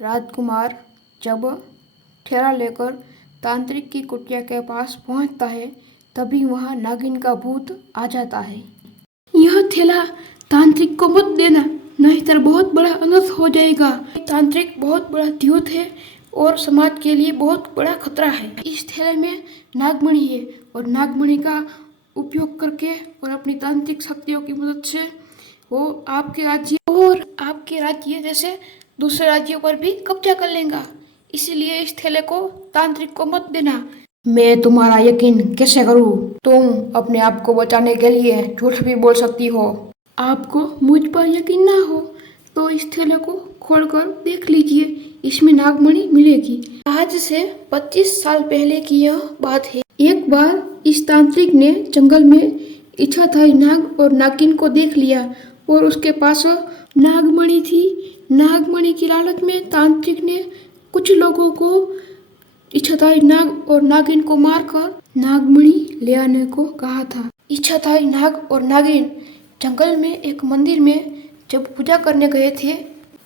राजकुमार जब ठेला लेकर तांत्रिक की कुटिया के पास पहुंचता है तभी वहां नागिन का भूत आ जाता है। यह थैला तांत्रिक को मत देना, नहीं तो बहुत बड़ा अनर्थ हो जाएगा। तांत्रिक बहुत बड़ा द्यूत है और समाज के लिए बहुत बड़ा खतरा है। इस थैले में नागमणि है और नागमणि का उपयोग करके और अपनी तांत्रिक शक्तियों की मदद से वो आपके राज्य जैसे दूसरे राज्यों पर भी कब्जा कर लेगा। इसीलिए इस थैले को तांत्रिक को मत देना। मैं तुम्हारा यकीन कैसे करूं? तुम अपने आप को बचाने के लिए झूठ भी बोल सकती हो। आपको मुझ पर यकीन ना हो तो इस थैले को खोलकर देख लीजिए, इसमें नागमणि मिलेगी। आज से 25 साल पहले की यह बात है। एक बार इस तांत्रिक ने जंगल में इच्छाधारी नाग और नागिन को देख लिया और उसके पास नागमणि थी। नागमणि की लालच में तांत्रिक ने कुछ लोगों को इच्छाधारी नाग और नागिन को मारकर नागमणि ले आने को कहा था। इच्छाधारी नाग और नागिन जंगल में एक मंदिर में जब पूजा करने गए थे,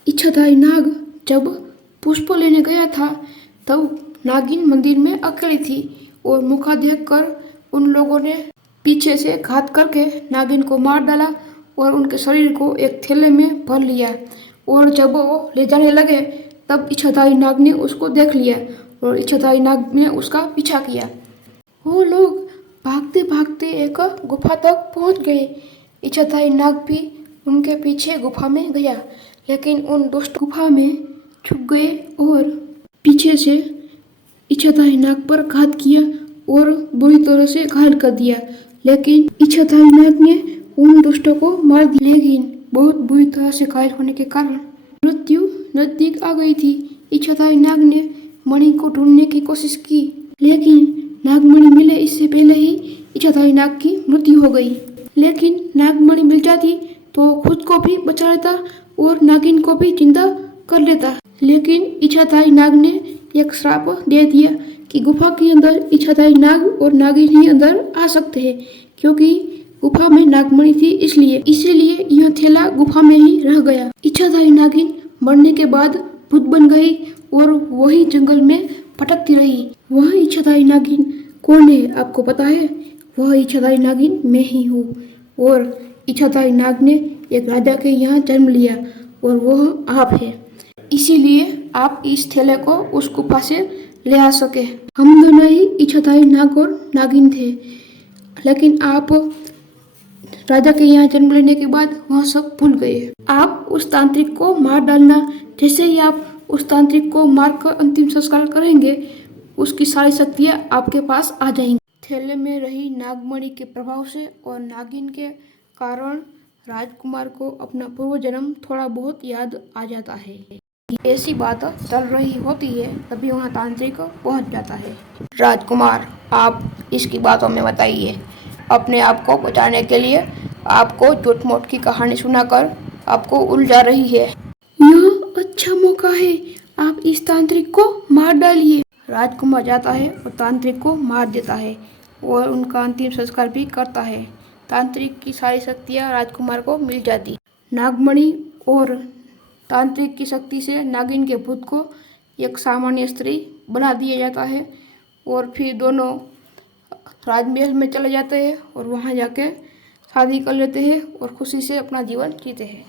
इच्छाधारी नाग जब पुष्प लेने गया था तब नागिन मंदिर में अकेली थी और मौका देखकर उन लोगों ने पीछे से घात करके नागिन को मार डाला और उनके शरीर को एक थैले में भर लिया। और जब वो ले जाने लगे तब इच्छाधारी नाग ने उसको देख लिया और इच्छाधारी नाग ने उसका पीछा किया। वो लोग भागते भागते एक गुफा तक पहुंच गए। इच्छाधारी नाग भी उनके पीछे गुफा में गया, लेकिन उन दुष्ट गुफा में छुप गए और पीछे से इच्छाधारी नाग पर घात किया और बुरी तरह से घायल कर दिया। लेकिन इच्छाधारी नाग ने उन दुष्टों को मार दिया, लेकिन बहुत बुरी तरह से घायल होने के कारण मृत्यु नजदीक आ गई थी। इच्छाधारी नाग ने मणि को ढूंढने की कोशिश की, लेकिन नागमणि मिले इससे पहले ही इच्छाधारी नाग की मृत्यु हो गई। लेकिन नागमणि मिल जाती तो खुद को भी बचा लेता और नागिन को भी जिंदा कर लेता। लेकिन इच्छाधारी नाग ने एक श्राप दे दिया कि गुफा के अंदर इच्छाधारी नाग और नागिन ही अंदर आ सकते हैं, क्योंकि गुफा में नागमणि थी इसीलिए यह थैला गुफा में ही रह गया। इच्छाधारी नागिन मरने के बाद भूत बन गई और वही जंगल में भटकती रही। वह इच्छाधारी नागिन कौन है आपको पता है? वह इच्छाधारी नागिन मैं ही हूँ। और इच्छाधारी नाग ने एक राजा के यहाँ जन्म लिया और वह आप है, इसीलिए आप इस थैले को उस गुफा से ले आ सके। हम दोनों ही इच्छाधारी नाग और नागिन थे, लेकिन आप राजा के यहाँ जन्म लेने के बाद वह सब भूल गए। आप उस तांत्रिक को मार डालना। जैसे ही आप उस तांत्रिक को मारकर अंतिम संस्कार करेंगे, उसकी सारी शक्तियाँ आपके पास आ जाएंगी। थैले में रही नागमणि के प्रभाव से और नागिन के कारण राजकुमार को अपना पूर्व जन्म थोड़ा बहुत याद आ जाता है। ऐसी बात चल रही होती है तभी वहाँ तांत्रिक पहुँच जाता है। राजकुमार, आप इसकी बातों में बताइए। अपने आप को बचाने के लिए आपको झूठ मूठ की कहानी सुनाकर आपको उलझा रही है। यह अच्छा मौका है, आप इस तांत्रिक को मार डालिए। राजकुमार जाता है और तांत्रिक को मार देता है और उनका अंतिम संस्कार भी करता है। तांत्रिक की सारी शक्तियाँ राजकुमार को मिल जाती। नागमणि और तांत्रिक की शक्ति से नागिन के भूत को एक सामान्य स्त्री बना दिया जाता है और फिर दोनों राजमहल में चले जाते हैं और वहाँ जाके शादी कर लेते हैं और खुशी से अपना जीवन जीते हैं।